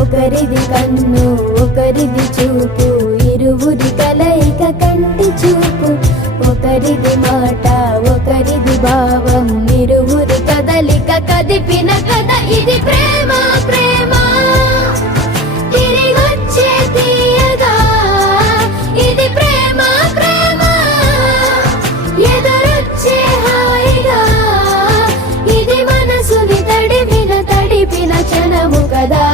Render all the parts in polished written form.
ఒకరిది కన్ను ఒకరిది చూపు, ఇరువురి కలయిక కంటి చూపు. ఒకరిది మాట ఒకరిది భావం, ఇరువురి కదలిక కదిపిన కథ ఇది ప్రేమ. ప్రేమ తిరిగొచ్చే తీయగా, ఇది ప్రేమ. ప్రేమ ఎదురొచ్చే హాయిగా, ఇది మనసుని తడిపిన క్షణము కదా.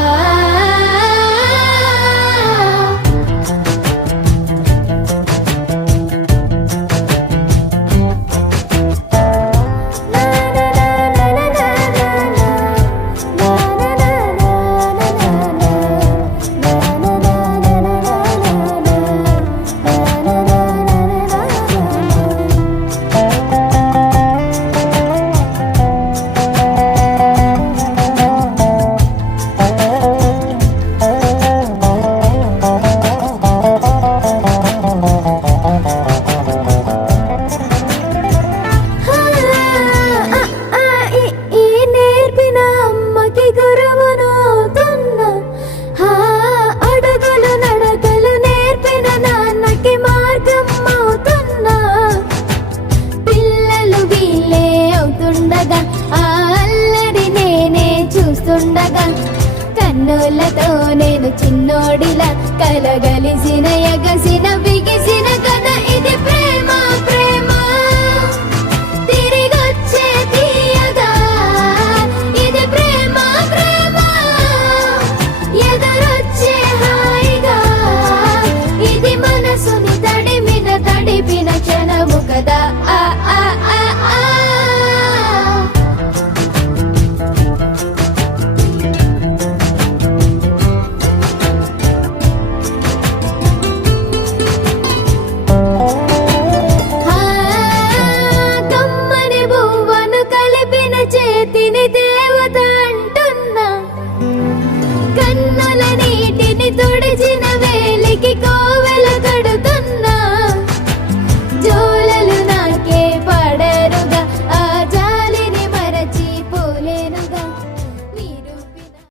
కన్నులతో నేను చిన్నోడిలా కలగలిసిన ఎగసిన బిగిసిన కథ ఇది ప్రేమ. ప్రేమ తిరిగొచ్చే తీయగా, ఇది ప్రేమ. ప్రేమ ఎదురొచ్చే హాయిగా, ఇది మనసుని తడిపిన క్షణము కదా. ఆ ఆ ఆ ఆ చేతిని దేవత అంటున్నా, కన్నుల నీటిని తుడిచిన